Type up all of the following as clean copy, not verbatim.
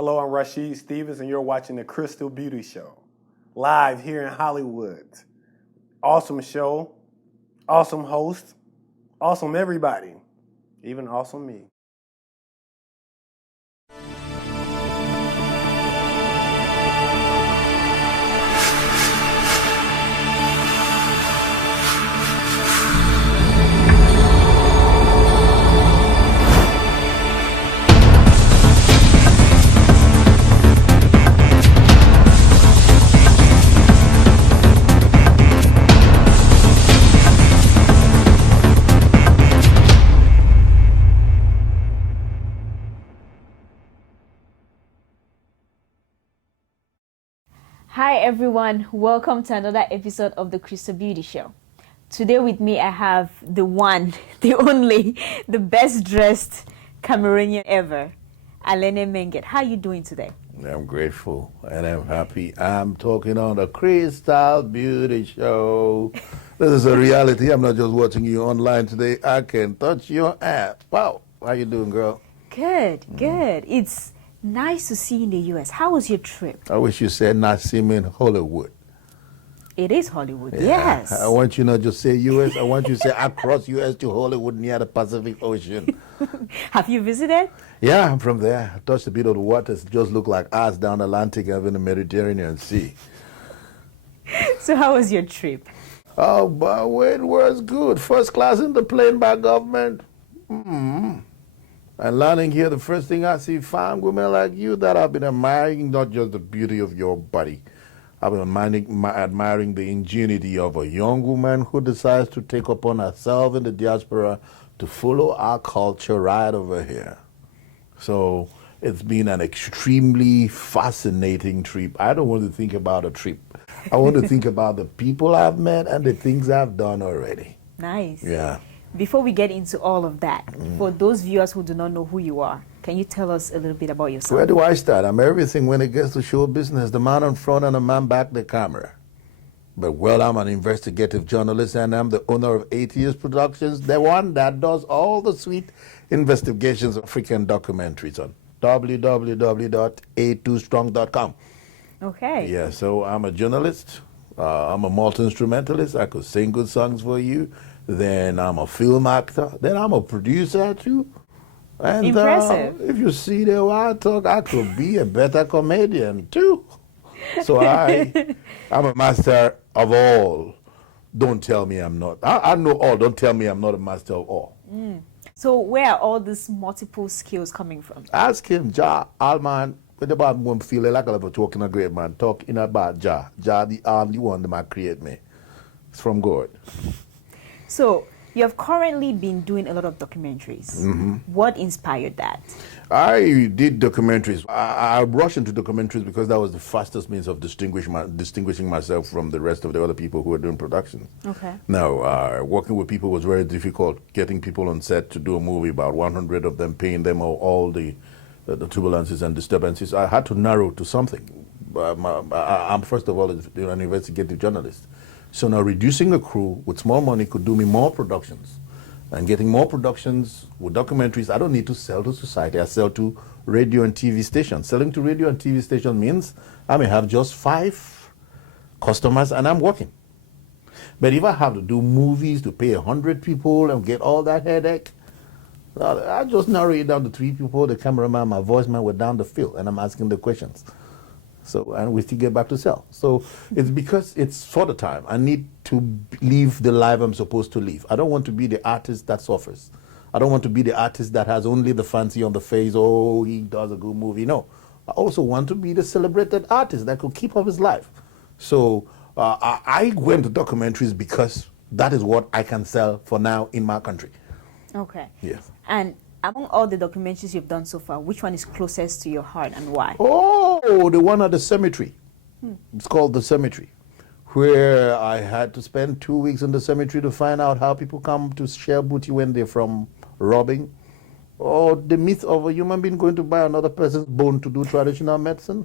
Hello, I'm Rashid Stevens, and you're watching The Crystal Beauty Show, live here in Hollywood. Awesome show, awesome host, awesome everybody, even awesome me. Hi everyone, welcome to another episode of the Crystal Beauty Show. Today with me I have the one, the only, the best dressed Cameroonian ever, Alenne Menget. How are you doing today? I'm grateful and I'm happy. I'm talking on the Crystal Beauty Show. This is a reality. I'm not just watching you online today. I can touch your app. Wow. How you doing, girl? Good, good. It's nice to see you in the US. How was your trip? I wish you said not see me in Hollywood. It is Hollywood, Yeah. yes. I want you not just say US. I want you to say across US to Hollywood near the Pacific Ocean. Have you visited? Yeah, I'm from there. I touched a bit of the waters. Just look like us down the Atlantic and in the Mediterranean Sea. So how was your trip? Oh, but it was good. First class in the plane by government. And landing here, the first thing I see, fine women like you that I've been admiring, not just the beauty of your body. I've been admiring the ingenuity of a young woman who decides to take upon herself in the diaspora to follow our culture right over here. So it's been an extremely fascinating trip. I don't want to think about a trip. I want to think about the people I've met and the things I've done already. Nice. Yeah. Before we get into all of that, for those viewers who do not know who you are, can you tell us a little bit about yourself? Where do I start? I'm everything when it gets to show business. The man in front and the man back the camera. But well, I'm an investigative journalist and I'm the owner of 8 Years Productions, the one that does all the sweet investigations of African documentaries on www.a2strong.com. Okay. Yeah, so I'm a journalist. I'm a multi-instrumentalist. I could sing good songs for you. Then I'm a film actor. Then I'm a producer too. And Impressive. If you see the way I talk, I could be a better comedian too. So I'm a master of all. Don't tell me I'm not. I know all. Don't tell me I'm not a master of all. So where are all these multiple skills coming from? Ask him, Jah, Alman. When about one feel like I was talking a great man, talking about Jah. Jah, the only one that might create me. It's from God. So you have currently been doing a lot of documentaries. What inspired that? I did documentaries. I rushed into documentaries because that was the fastest means of distinguishing myself from the rest of the other people who were doing productions. Okay. Now, working with people was very difficult. Getting people on set to do a movie, about 100 of them, paying them all the turbulences and disturbances. I had to narrow to something. I'm first of all an investigative journalist. So now reducing a crew with small money could do me more productions. And getting more productions with documentaries, I don't need to sell to society. I sell to radio and TV stations. Selling to radio and TV stations means I may have just 5 customers and I'm working. But if I have to do movies to pay 100 people and get all that headache, I just narrow it down to 3 people, the cameraman, my voice man, we're down the field and I'm asking the questions. So, and we still get back to sell. So it's because it's for the time. I need to live the life I'm supposed to live. I don't want to be the artist that suffers. I don't want to be the artist that has only the fancy on the face, oh, he does a good movie. No. I also want to be the celebrated artist that could keep up his life. So I went to documentaries because that is what I can sell for now in my country. Okay. Yes. And among all the documentaries you've done so far, which one is closest to your heart and why? Oh, the one at the cemetery. It's called The Cemetery, where I had to spend 2 weeks in the cemetery to find out how people come to share booty when they're from robbing, or the myth of a human being going to buy another person's bone to do traditional medicine.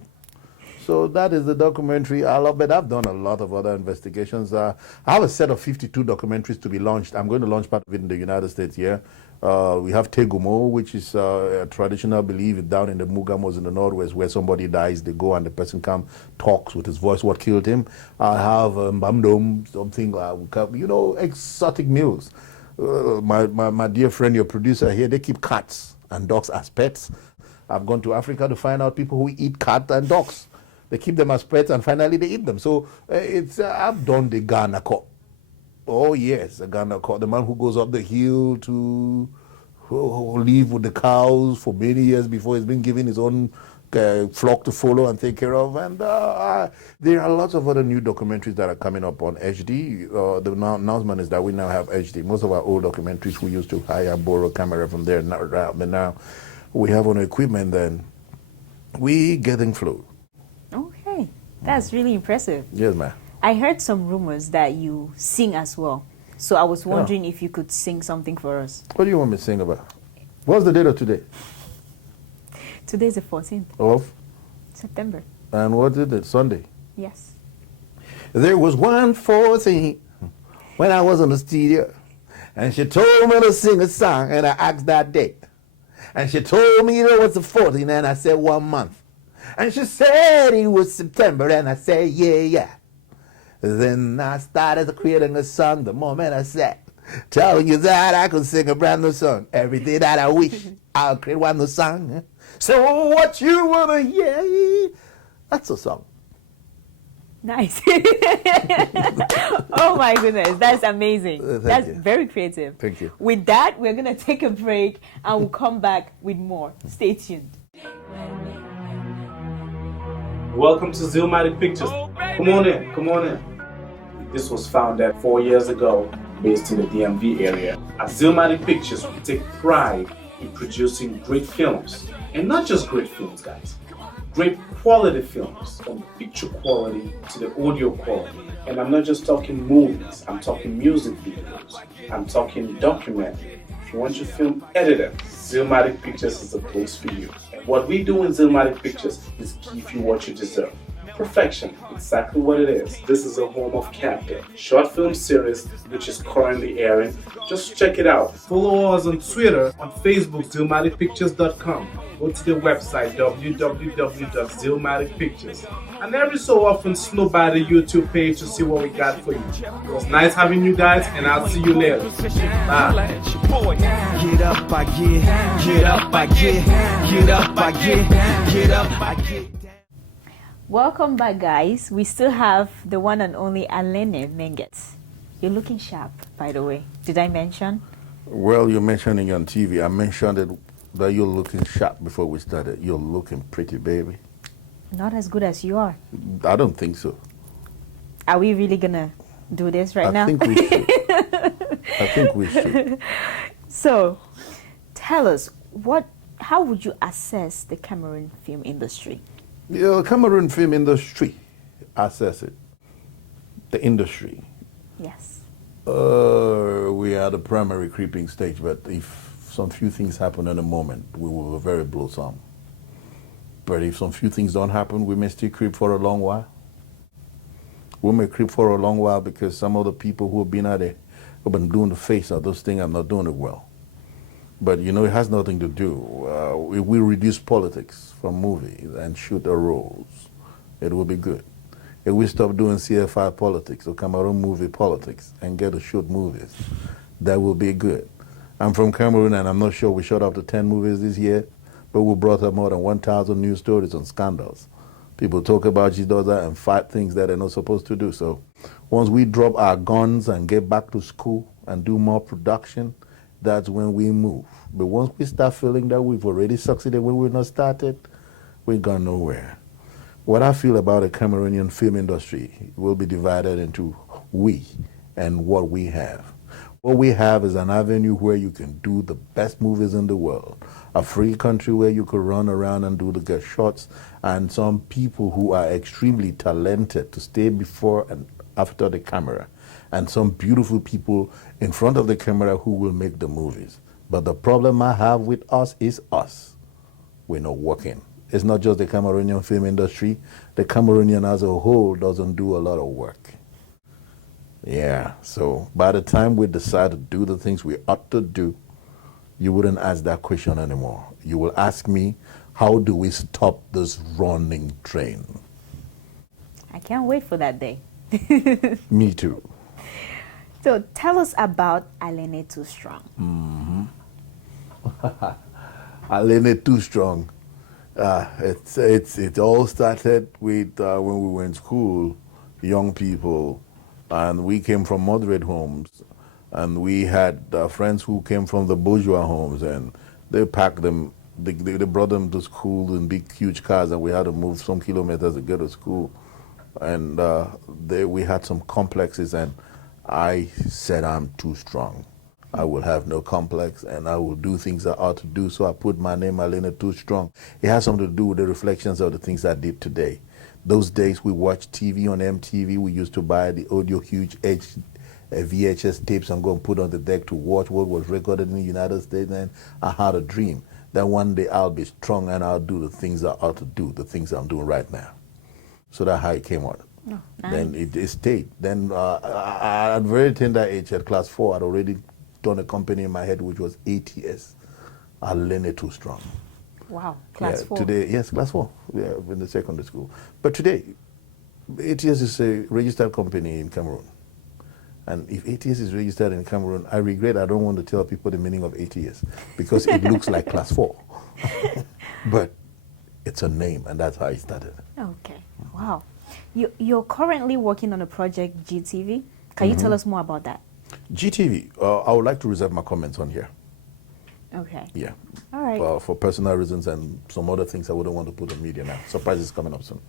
So that is the documentary. I love it. I've done a lot of other investigations. I have a set of 52 documentaries to be launched. I'm going to launch part of it in the United States here. We have Tegumo, which is a traditional belief down in the Mugamos in the Northwest, where somebody dies, they go and the person comes, talks with his voice what killed him. I have Mbamdom, something like, exotic meals. My dear friend, your producer here, they keep cats and dogs as pets. I've gone to Africa to find out people who eat cats and dogs. They keep them as pets and finally they eat them. So I've done the Ghana Cop. Oh yes, the Ghana Cop, the man who goes up the hill to who live with the cows for many years before he's been given his own flock to follow and take care of. And there are lots of other new documentaries that are coming up on HD. The announcement is that we now have HD. Most of our old documentaries we used to hire, borrow camera from there, but now we have on equipment, then we getting flow. Okay, that's really impressive. Yes, ma'am. I heard some rumors that you sing as well. So I was wondering if you could sing something for us. What do you want me to sing about? What's the date of today? Today's the 14th Of? September. And what is it? Sunday? Yes. There was one 14 when I was in the studio, and she told me to sing a song, and I asked that date. And she told me it was the 14th, and I said 1 month. And she said it was September, and I said, yeah. Then I started creating a song the moment I said, telling you that I could sing a brand new song. Every day that I wish, I'll create one new song. So what you wanna hear? That's a song. Nice. Oh my goodness, that's amazing. That's very creative. Thank you. With that, we're going to take a break and we'll come back with more. Stay tuned. Welcome to Zillmatic Pictures. Come on in. This was founded 4 years ago, based in the DMV area. At Zillmatic Pictures, we take pride in producing great films. And not just great films, guys. Great quality films, from the picture quality to the audio quality. And I'm not just talking movies, I'm talking music videos, I'm talking documentary. If you want your film edited, Zillmatic Pictures is the place for you. And what we do in Zillmatic Pictures is give you what you deserve. Perfection, exactly what it is. This is a home of Captain, short film series which is currently airing. Just check it out. Follow us on Twitter, on Facebook, zillmaticpictures.com. Go to the website www.zillmaticpictures. And every so often snoop by the YouTube page to see what we got for you. It was nice having you guys, and I'll see you later. Bye. Get up, I get. Welcome back, guys. We still have the one and only Alenne Menget. You're looking sharp, by the way. Did I mention? Well, you're mentioning on TV. I mentioned that you're looking sharp before we started. You're looking pretty, baby. Not as good as you are. I don't think so. Are we really gonna do this right now? I think we should. I think we should. So, tell us, how would you assess the Cameroon film industry? The Cameroon film industry, assess it. The industry. Yes. We are at the primary creeping stage, but if some few things happen in a moment, we will be very blossom. But if some few things don't happen, we may still creep for a long while. We may creep for a long while because some of the people who have been at it, have been doing the face of those things, are not doing it well. But it has nothing to do. If we reduce politics from movies and shoot the roles, it will be good. If we stop doing CFI politics or Cameroon movie politics and get to shoot movies, that will be good. I'm from Cameroon, and I'm not sure we shot up to 10 movies this year, but we brought up more than 1,000 news stories on scandals. People talk about G-Doza and fight things that they're not supposed to do. So once we drop our guns and get back to school and do more production, that's when we move. But once we start feeling that we've already succeeded when we're not started, we're gone nowhere. What I feel about the Cameroonian film industry will be divided into we and what we have. What we have is an avenue where you can do the best movies in the world, a free country where you could run around and do the good shots, and some people who are extremely talented to stay before and after the camera, and some beautiful people in front of the camera who will make the movies. But the problem I have with us is us. We're not working. It's not just the Cameroonian film industry. The Cameroonian as a whole doesn't do a lot of work. Yeah, so by the time we decide to do the things we ought to do, you wouldn't ask that question anymore. You will ask me, how do we stop this running train? I can't wait for that day. Me too. So tell us about Alenne Too Strong. Alenne Too Strong. It all started with when we were in school, young people, and we came from moderate homes, and we had friends who came from the bourgeois homes, and they packed them, they brought them to school in big, huge cars, and we had to move some kilometers to get to school, and we had some complexes, and I said, I'm too strong. I will have no complex, and I will do things I ought to do. So I put my name, Alenne Too Strong. It has something to do with the reflections of the things I did today. Those days we watched TV on MTV. We used to buy the audio huge VHS tapes and go and put on the deck to watch what was recorded in the United States. And I had a dream that one day I'll be strong and I'll do the things I ought to do, the things I'm doing right now. So that's how it came out. Oh, nice. Then it stayed. Then at a very tender age, at class 4, I'd already done a company in my head which was ATS, Alenne Too Strong. Wow, class 4. Today, yes, class 4, yeah, in the secondary school. But today, ATS is a registered company in Cameroon. And if ATS is registered in Cameroon, I regret I don't want to tell people the meaning of ATS because it looks like class 4. But it's a name, and that's how it started. Okay, wow. You're currently working on a project, GTV. Can you tell us more about that? GTV, I would like to reserve my comments on here. Okay. Yeah. All right. For personal reasons and some other things I wouldn't want to put on media now. Surprises coming up soon.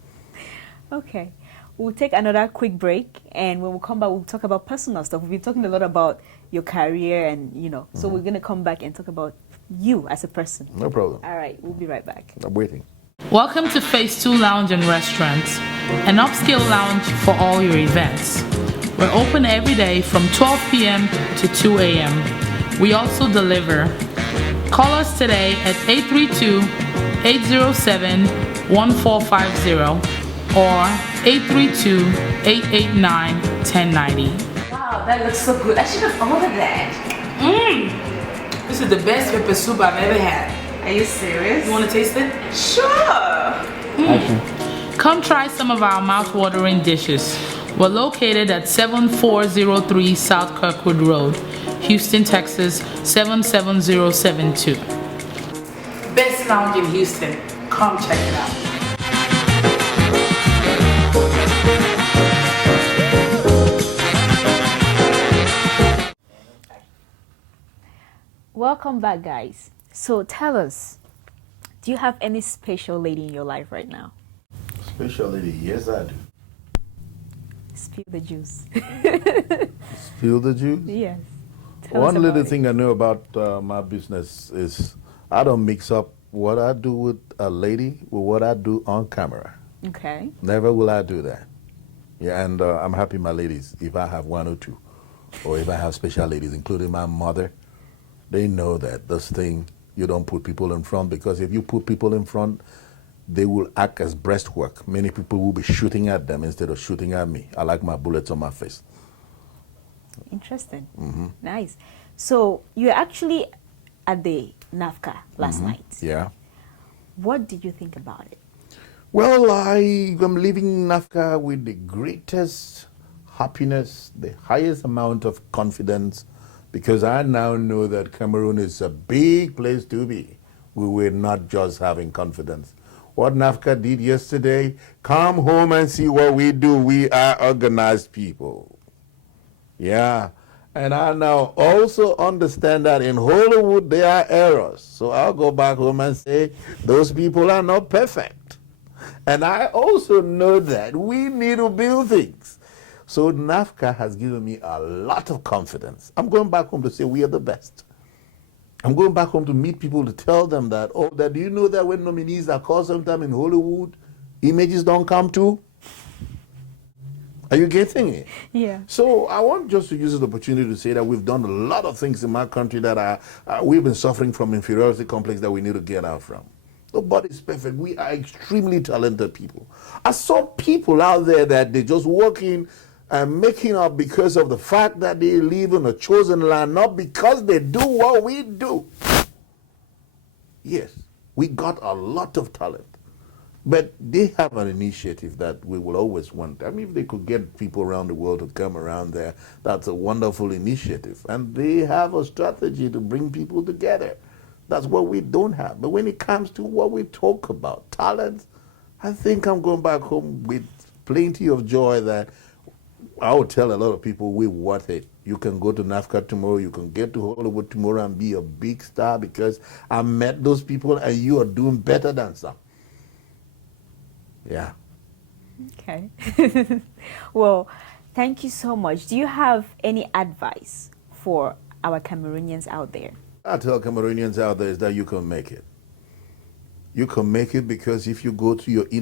Okay. We'll take another quick break, and when we come back, we'll talk about personal stuff. We've been talking a lot about your career and, so we're going to come back and talk about you as a person. No problem. All right. We'll be right back. I'm waiting. Welcome to Phase 2 Lounge and Restaurants, an upscale lounge for all your events. We're open every day from 12 p.m. to 2 a.m. We also deliver. Call us today at 832-807-1450 or 832-889-1090. Wow, that looks so good. I should have ordered that. This is the best pepper soup I've ever had. Are you serious? You want to taste it? Sure. Come try some of our mouth-watering dishes. We're located at 7403 South Kirkwood Road, Houston, Texas 77072. Best lounge in Houston. Come check it out. Welcome back, guys. So tell us, do you have any special lady in your life right now? Special lady, yes I do. Spill the juice. Spill the juice? Yes. Tell us One little about it. thing I know about my business is I don't mix up what I do with a lady with what I do on camera. Okay. Never will I do that. Yeah, and I'm happy my ladies, if I have one or two, or if I have special ladies, including my mother, they know that this thing, you don't put people in front, because if you put people in front, they will act as breastwork. Many people will be shooting at them instead of shooting at me. I like my bullets on my face. Interesting. Nice. So you're actually at the NAFCA last night. Yeah. What did you think about it? Well, I am leaving NAFCA with the greatest happiness, the highest amount of confidence, because I now know that Cameroon is a big place to be. We were not just having confidence. What NAFCA did yesterday, come home and see what we do. We are organized people. Yeah. And I now also understand that in Hollywood there are errors. So I'll go back home and say, those people are not perfect. And I also know that we need to build things. So NAFCA has given me a lot of confidence. I'm going back home to say we are the best. I'm going back home to meet people to tell them that, oh, that do you know that when nominees are called sometime in Hollywood, images don't come too? Are you getting it? Yeah. So I want just to use this opportunity to say that we've done a lot of things in my country that we've been suffering from inferiority complex that we need to get out from. Nobody's perfect. We are extremely talented people. I saw people out there that they just working and making up because of the fact that they live in a chosen land, not because they do what we do. Yes, we got a lot of talent. But they have an initiative that we will always want. I mean, if they could get people around the world to come around there, that's a wonderful initiative. And they have a strategy to bring people together. That's what we don't have. But when it comes to what we talk about, talent, I think I'm going back home with plenty of joy that I would tell a lot of people we're worth it. You can go to NAFCA tomorrow, you can get to Hollywood tomorrow and be a big star because I met those people and you are doing better than some. Yeah. Okay. Well, thank you so much. Do you have any advice for our Cameroonians out there? I tell Cameroonians out there is that you can make it. You can make it because if you go to your